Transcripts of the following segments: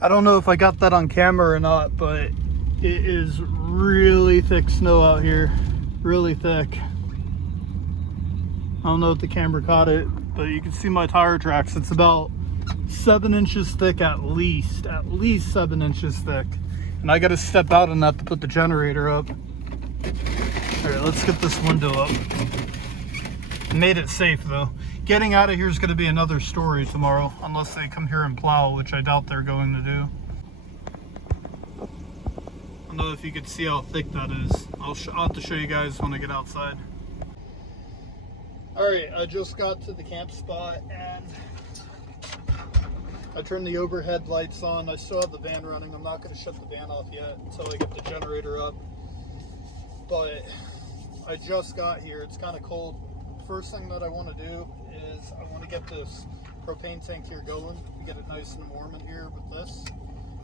I don't know if I got that on camera or not, but it is really thick snow out here. Really thick. I don't know if the camera caught it, but you can see my tire tracks. It's about 7 inches thick at least 7 inches thick. And I got to step out on that to put the generator up. All right, let's get this window up. Made it safe though. Getting out of here is going to be another story tomorrow, unless they come here and plow, which I doubt they're going to do. I don't know if you can see how thick that is. I'll have to show you guys when I get outside. Alright, I just got to the camp spot and I turned the overhead lights on. I still have the van running. I'm not going to shut the van off yet until I get the generator up. But I just got here. It's kind of cold. First thing that I want to do is I want to get this propane tank here going. Get it nice and warm in here with this.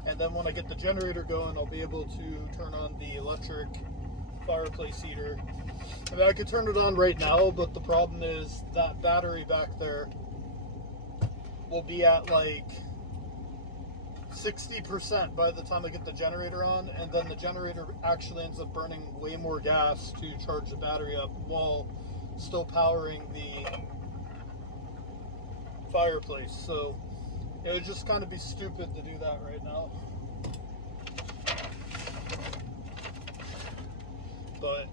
And then when I get the generator going, I'll be able to turn on the electric fireplace heater. I mean, I could turn it on right now, but the problem is that battery back there will be at like 60% by the time I get the generator on, and then the generator actually ends up burning way more gas to charge the battery up while still powering the fireplace. So it would just kind of be stupid to do that right now. But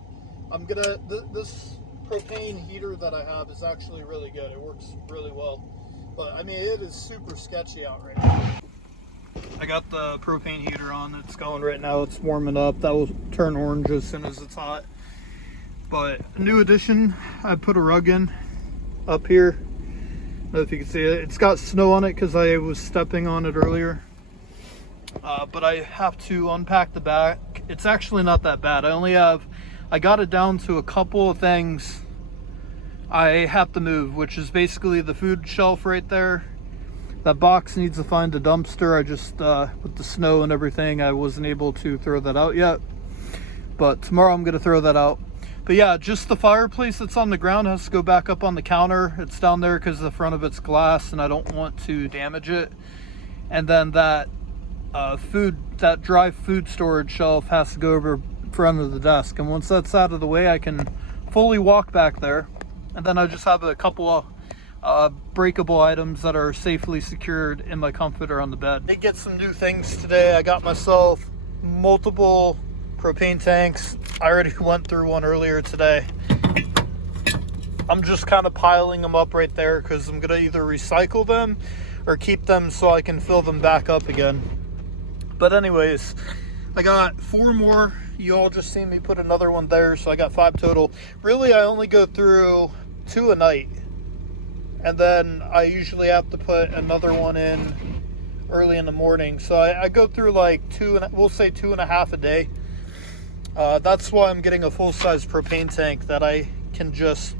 I'm gonna, this propane heater that I have is actually really good. It works really well. But I mean, it is super sketchy out right now. I got the propane heater on. It's going right now. It's warming up. That will turn orange as soon as it's hot. But a new addition, I put a rug in up here. I don't know if you can see it. It's got snow on it because I was stepping on it earlier. But I have to unpack the back. It's actually not that bad. I got it down to a couple of things I have to move, which is basically the food shelf right there. That box needs to find a dumpster. I just, with the snow and everything, I wasn't able to throw that out yet. But tomorrow I'm gonna throw that out. But yeah, just the fireplace that's on the ground has to go back up on the counter. It's down there because the front of it's glass and I don't want to damage it. And then that that dry food storage shelf has to go over front of the desk. And once that's out of the way, I can fully walk back there. And then I just have a couple of breakable items that are safely secured in my comforter on the bed. I get some new things today. I got myself multiple propane tanks. I already went through one earlier today. I'm just kind of piling them up right there because I'm gonna either recycle them or keep them so I can fill them back up again. But anyways, I got 4 more. You all just seen me put another one there, so I got 5 total. Really, I only go through 2 a night, and then I usually have to put another one in early in the morning. So I go through like we'll say 2.5 a day. That's why I'm getting a full-size propane tank that I can just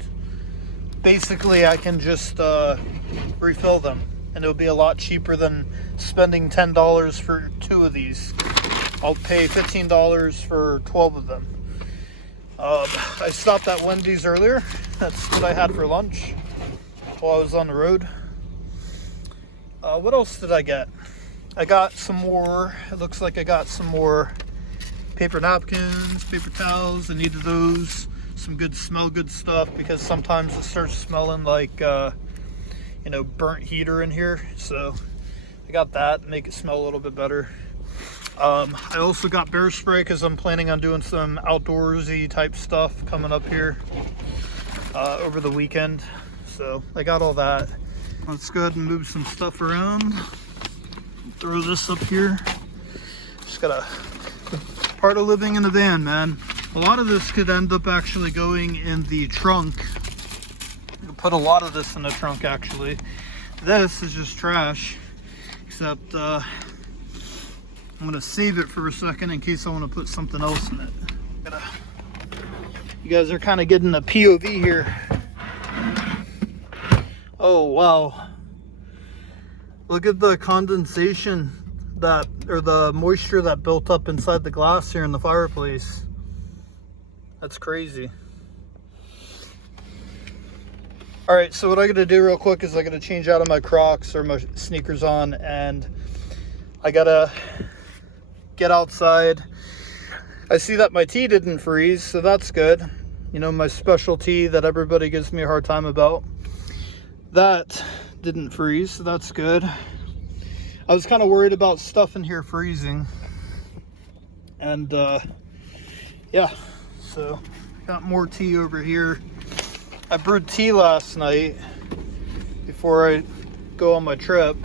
refill them, and it'll be a lot cheaper than spending $10 for 2 of these. I'll pay $15 for 12 of them. I stopped at Wendy's earlier. That's what I had for lunch while I was on the road. What else did I get? I got some more. It looks like I got some more paper napkins, paper towels. I needed those. Some good smell good stuff because sometimes it starts smelling like burnt heater in here. So I got that, make it smell a little bit better. I also got bear spray because I'm planning on doing some outdoorsy type stuff coming up here over the weekend. So I got all that. Let's go ahead and move some stuff around. Throw this up here. Just gotta, part of living in a van, man. A lot of this could end up actually going in the trunk. You can put a lot of this in the trunk actually. This is just trash, except I'm gonna save it for a second in case I want to put something else in it. You guys are kind of getting a POV here. Oh wow, look at the condensation or the moisture that built up inside the glass here in the fireplace. That's crazy. All right, so what I gotta do real quick is I gotta change out of my Crocs or my sneakers on, and I gotta get outside. I see that my tea didn't freeze, so that's good. You know, my special tea that everybody gives me a hard time about. That didn't freeze, so that's good. I was kind of worried about stuff in here freezing. And yeah, so got more tea over here. I brewed tea last night before I go on my trip.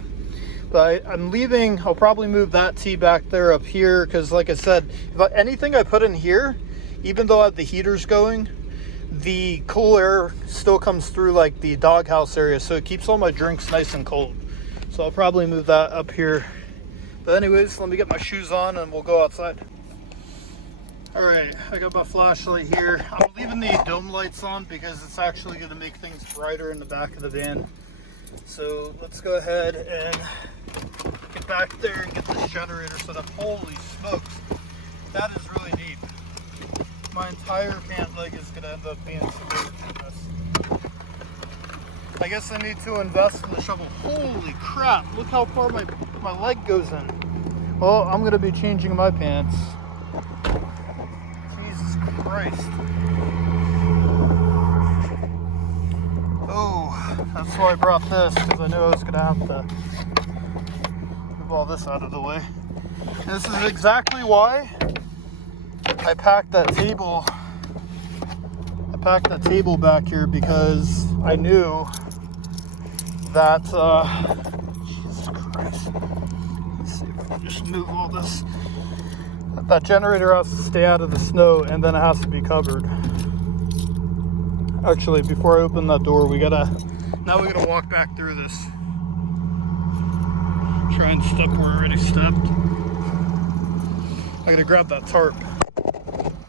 But I'm leaving. I'll probably move that tea back there up here because, like I said, anything I put in here, even though I have the heaters going, the cool air still comes through like the doghouse area, so it keeps all my drinks nice and cold. So I'll probably move that up here. But anyways, let me get my shoes on and we'll go outside. All right, I got my flashlight here. I'm leaving the dome lights on because it's actually going to make things brighter in the back of the van. So let's go ahead and get back there and get this generator set up. Holy smokes, that is really neat. My entire pant leg is going to end up being submerged in this. I guess I need to invest in the shovel. Holy crap, look how far my leg goes in. Well, I'm going to be changing my pants. Jesus Christ. Oh, that's why I brought this, because I knew I was going to have to move all this out of the way. And this is exactly why I packed that table. I packed that table back here because I knew that, Jesus Christ. Let's see if I can just move all this. That generator has to stay out of the snow and then it has to be covered. Actually, before I open that door, we gotta walk back through this. Try and step where I already stepped. I gotta grab that tarp.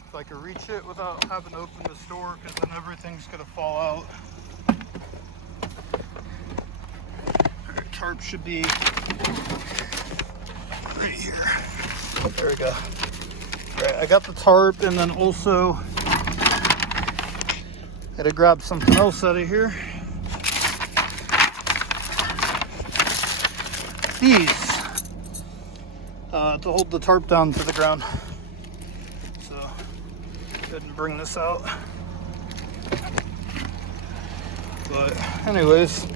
If I can reach it without having to open this door, because then everything's gonna fall out. Alright, tarp should be right here. There we go. Alright, I got the tarp, and then also gotta grab something else out of here. These to hold the tarp down to the ground. So go ahead and bring this out. But anyways,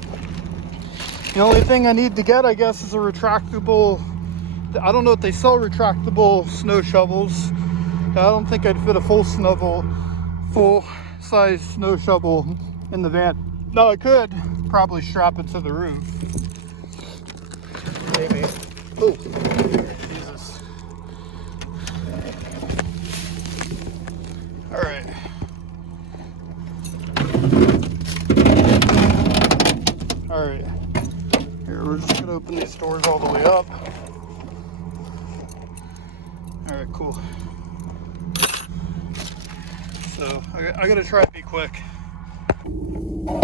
the only thing I need to get, I guess, is a retractable. I don't know if they sell retractable snow shovels. I don't think I'd fit a full size snow shovel in the van. No, I could probably strap it to the roof. Maybe. Oh, Jesus. All right. All right. Here, we're just gonna open these doors all the way up. All right, cool. So I gotta try to be quick. On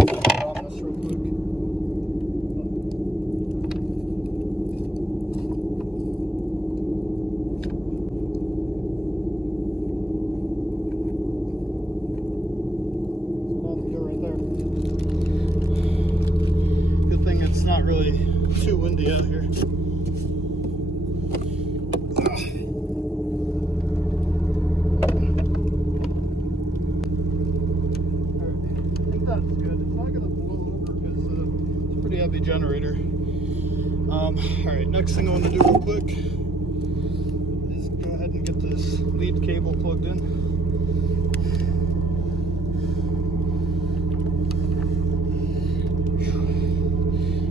this real quick. Good thing it's not really too windy out here. Heavy generator. All right, next thing I want to do real quick is go ahead and get this lead cable plugged in.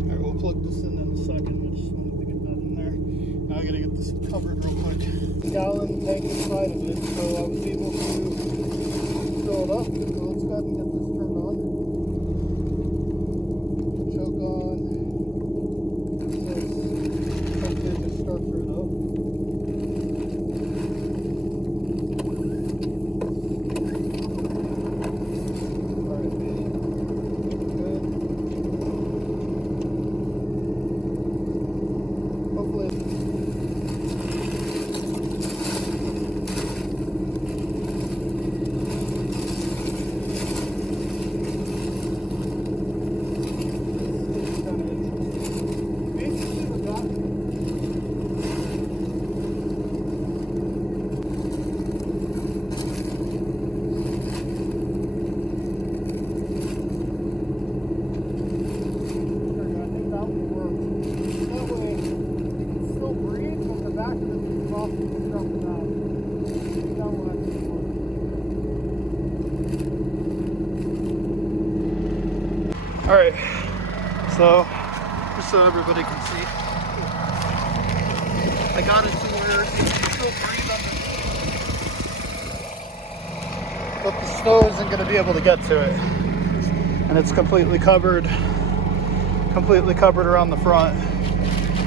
All right, we'll plug this in a second. I just wanted to get that in there. Now I gotta get this covered real quick. Gallon tank inside of it, so I was able to fill it up. So let's go ahead and get this turned on. Choke on. Hopefully just starts right up. Alright. Good. Hopefully. All right, so just so everybody can see, I got it to where it can still breathe under, but the snow isn't going to be able to get to it, and it's completely covered around the front,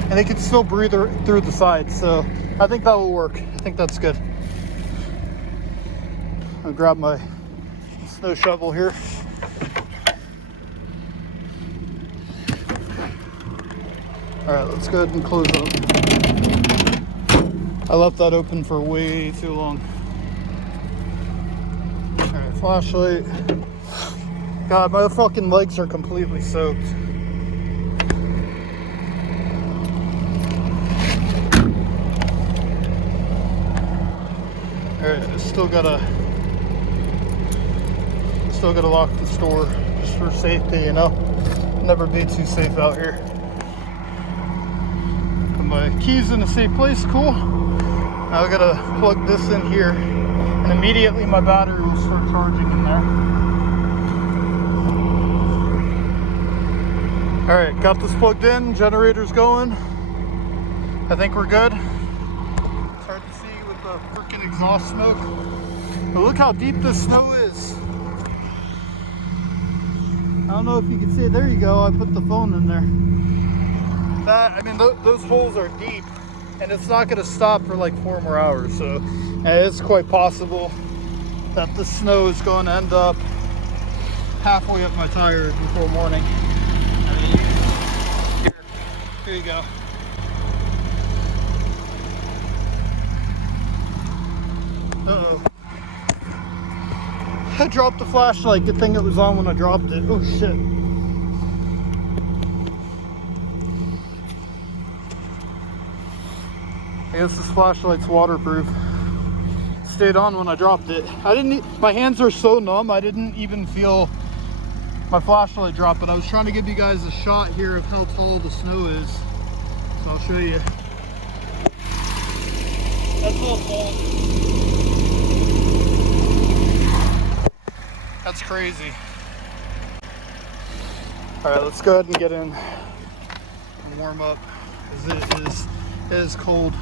and it can still breathe through the sides. So I think that will work. I think that's good. I'll grab my snow shovel here. All right, let's go ahead and close up. I left that open for way too long. All right, flashlight. God, my fucking legs are completely soaked. All right, I still gotta lock the store just for safety, you know. Never be too safe out here. Put my keys in a safe place, cool. Now I gotta plug this in here, and immediately my battery will start charging in there. All right, got this plugged in, generator's going. I think we're good. It's hard to see with the freaking exhaust smoke, but look how deep this snow is. I don't know if you can see it. There you go. I put the phone in there. I mean, those holes are deep, and it's not going to stop for like 4 more hours. So it's quite possible that the snow is going to end up halfway up my tires before morning. Here you go. Uh-oh. I dropped the flashlight. Good thing it was on when I dropped it. Oh shit. I guess this flashlight's waterproof. Stayed on when I dropped it. My hands are so numb, I didn't even feel my flashlight drop, but I was trying to give you guys a shot here of how tall the snow is. So I'll show you. That's a little tall. That's crazy. All right, let's go ahead and get in and warm up, because it is cold.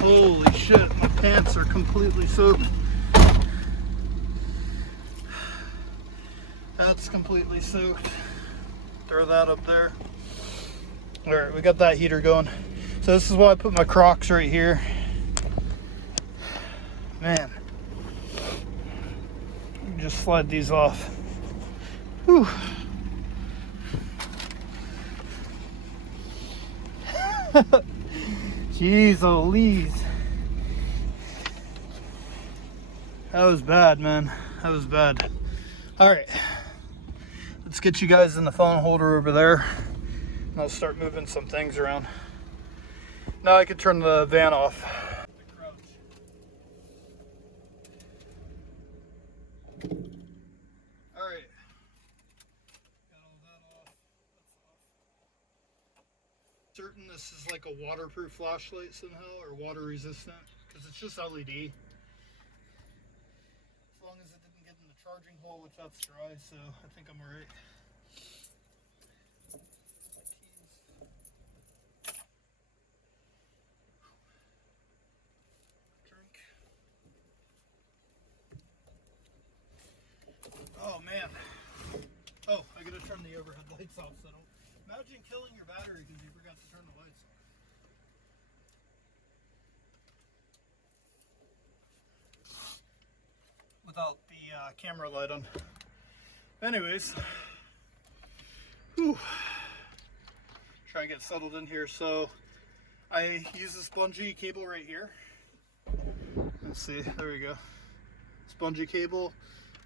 Holy shit, my pants are completely soaked. That's completely soaked. Throw that up there. All right, we got that heater going. So this is why I put my Crocs right here. Man. Just slide these off. Whew. Jeez Louise. That was bad, man. That was bad. All right. Let's get you guys in the phone holder over there. And I'll start moving some things around. Now I can turn the van off. All right. Got all that off. That's off. Certain this is like a waterproof flashlight somehow, or water resistant, because it's just LED. As long as it didn't get in the charging hole, which that's dry, so I think I'm alright. Oh man. Oh, I gotta turn the overhead lights off, so don't imagine killing your battery because you forgot to turn the lights off. Without the camera light on. Anyways. Whew. Try and get settled in here. So I use this bungee cable right here. Let's see, there we go. Spongy cable.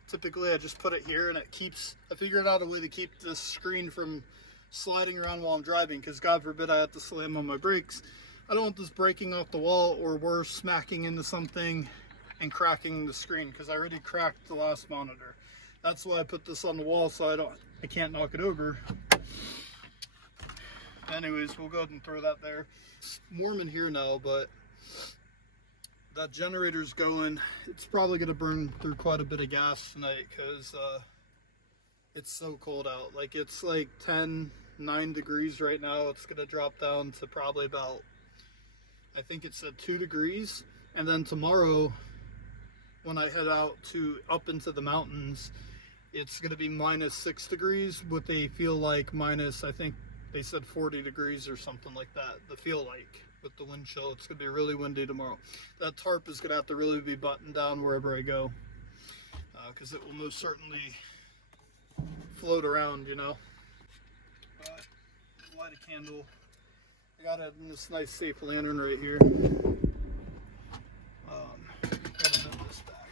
Typically I just put it here and it keeps, I figured out a way to keep this screen from sliding around while I'm driving, because God forbid I have to slam on my brakes. I don't want this breaking off the wall, or worse, smacking into something and cracking the screen, because I already cracked the last monitor. That's why I put this on the wall, so I can't knock it over. Anyways, we'll go ahead and throw that there. It's warm in here now, but that generator's going. It's probably going to burn through quite a bit of gas tonight because it's so cold out. Like, it's like 9 degrees right now. It's going to drop down to probably about, I think it's at 2 degrees. And then tomorrow, when I head out up into the mountains, it's going to be -6 degrees with a feel like minus, I think they said 40 degrees or something like that. The feel like with the wind chill. It's going to be really windy tomorrow. That tarp is going to have to really be buttoned down wherever I go, because it will most certainly float around, you know. Light a candle. I got it in this nice safe lantern right here. Gotta move this back.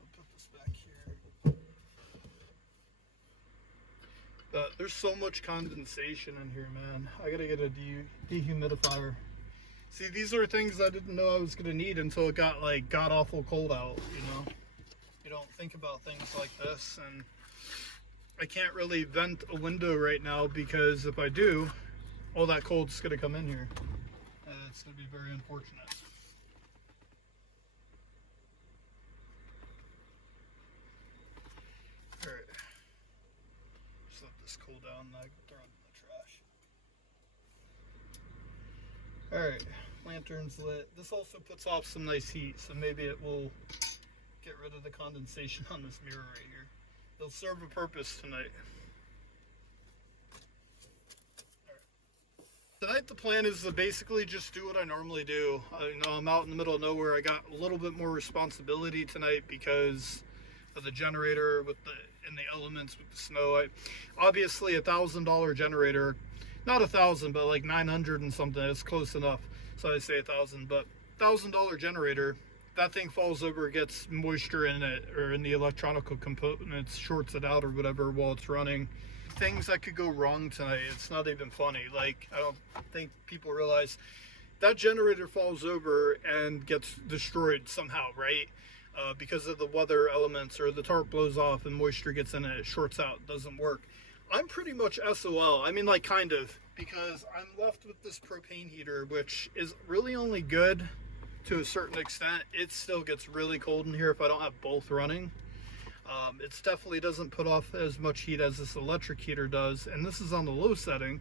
I'll put this back here. But there's so much condensation in here, man. I gotta get a dehumidifier. See, these are things I didn't know I was gonna need until it got like god awful cold out, you know. You don't think about things like this, and I can't really vent a window right now because if I do, all that cold's gonna come in here. And it's gonna be very unfortunate. Alright. Just let this cool down and I can throw it in the trash. Alright, lantern's lit. This also puts off some nice heat, so maybe it will get rid of the condensation on this mirror right here. It'll serve a purpose tonight. Tonight the plan is to basically just do what I normally do. You know, I'm out in the middle of nowhere. I got a little bit more responsibility tonight because of the generator and the elements with the snow. Obviously $1,000 generator, not 1,000, but like 900 and something. It's close enough. So I say 1,000, but $1,000 generator. That thing falls over, gets moisture in it or in the electronical components, shorts it out or whatever while it's running. Things that could go wrong tonight. It's not even funny. Like, I don't think people realize that generator falls over and gets destroyed somehow, right? Because of the weather elements, or the tarp blows off and moisture gets in it, it shorts out, doesn't work. I'm pretty much SOL. I mean, like, kind of, because I'm left with this propane heater, which is really only good to a certain extent. It still gets really cold in here if I don't have both running. It definitely doesn't put off as much heat as this electric heater does, and this is on the low setting.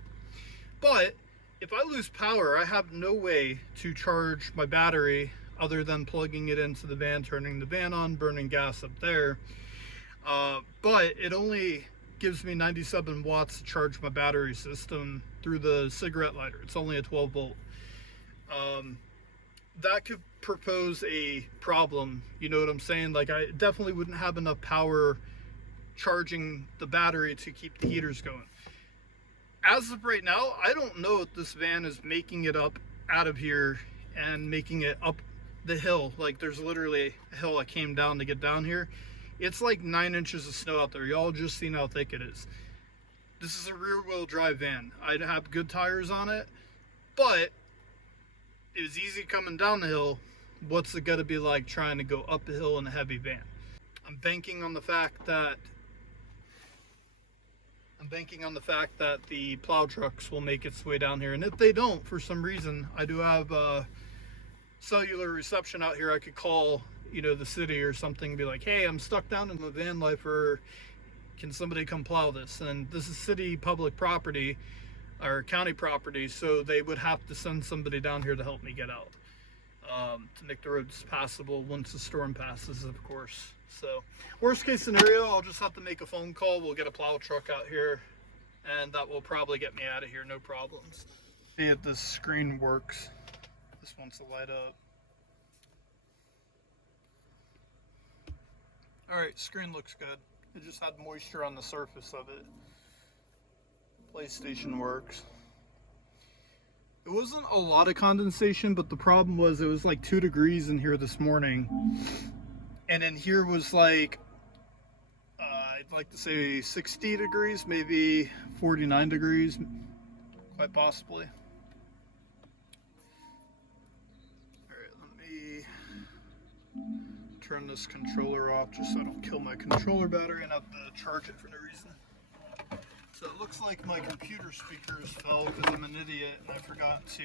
But if I lose power, I have no way to charge my battery other than plugging it into the van, turning the van on, burning gas up there. But it only gives me 97 watts to charge my battery system through the cigarette lighter. It's only a 12 volt. That could propose a problem, you know what I'm saying? Like, I definitely wouldn't have enough power charging the battery to keep the heaters going. As of right now, I don't know if this van is making it up out of here and making it up the hill. Like, there's literally a hill I came down to get down here. It's like 9 inches of snow out there. Y'all just seen how thick it is. This is a rear-wheel drive van. I'd have good tires on it, but it was easy coming down the hill. What's it gonna be like trying to go up a hill in a heavy van? I'm banking on the fact that the plow trucks will make its way down here. And if they don't, for some reason, I do have cellular reception out here. I could call, you know, the city or something and be like, hey, I'm stuck down in the van lifer. Can somebody come plow this? And this is city public property or county property, so they would have to send somebody down here to help me get out, to make the roads passable once the storm passes, of course. So worst case scenario, I'll just have to make a phone call. We'll get a plow truck out here, and that will probably get me out of here, no problems. See if this screen works. This wants to light up. All right, screen looks good. It just had moisture on the surface of it. PlayStation works. It wasn't a lot of condensation, but the problem was it was like 2 degrees in here this morning. And in here was like, I'd like to say 60 degrees, maybe 49 degrees, quite possibly. All right, let me turn this controller off just so I don't kill my controller battery and have to charge it for no reason. So it looks like my computer speakers fell because I'm an idiot and I forgot to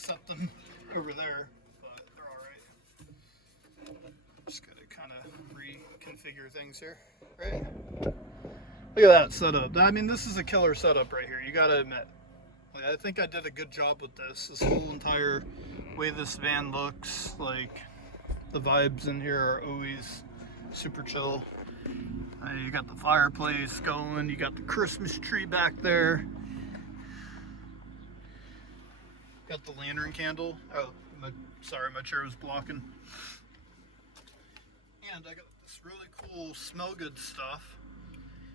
set them over there, but they're all right. Just gotta kind of reconfigure things here, right? Look at that setup. I mean, this is a killer setup right here, you gotta admit. Like, I think I did a good job with this whole entire way this van looks. Like, the vibes in here are always super chill. You got the fireplace going, you got the Christmas tree back there. Got the lantern candle. Oh, sorry, my chair was blocking. And I got this really cool smell good stuff.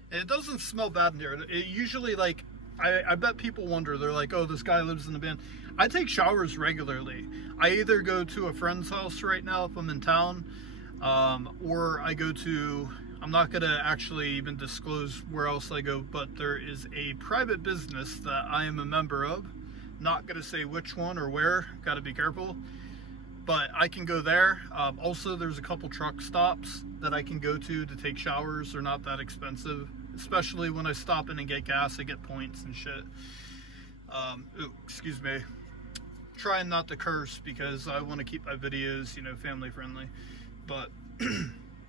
And it doesn't smell bad in here. It usually, like, I bet people wonder, they're like, oh, this guy lives in a van. I take showers regularly. I either go to a friend's house right now if I'm in town, or I go to, I'm not gonna actually even disclose where else I go, but there is a private business that I am a member of. Not gonna say which one or where, gotta be careful. But I can go there. Also, there's a couple truck stops that I can go to take showers. They're not that expensive, especially when I stop in and get gas. I get points and shit. Ooh, excuse me. Trying not to curse because I want to keep my videos, you know, family friendly. But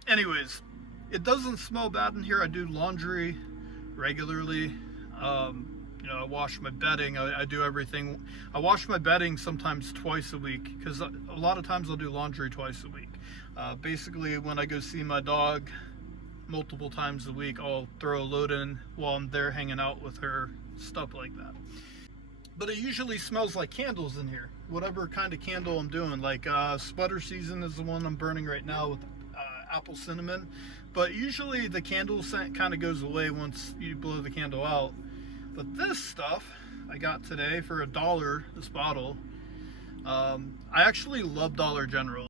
anyways, it doesn't smell bad in here. I do laundry regularly. You know, I wash my bedding, I do everything. I wash my bedding sometimes twice a week because a lot of times I'll do laundry twice a week. Basically, when I go see my dog multiple times a week, I'll throw a load in while I'm there hanging out with her, stuff like that. But it usually smells like candles in here, whatever kind of candle I'm doing. Like sweater season is the one I'm burning right now with apple cinnamon. But usually the candle scent kind of goes away once you blow the candle out. But this stuff I got today for $1, this bottle. I actually love Dollar General.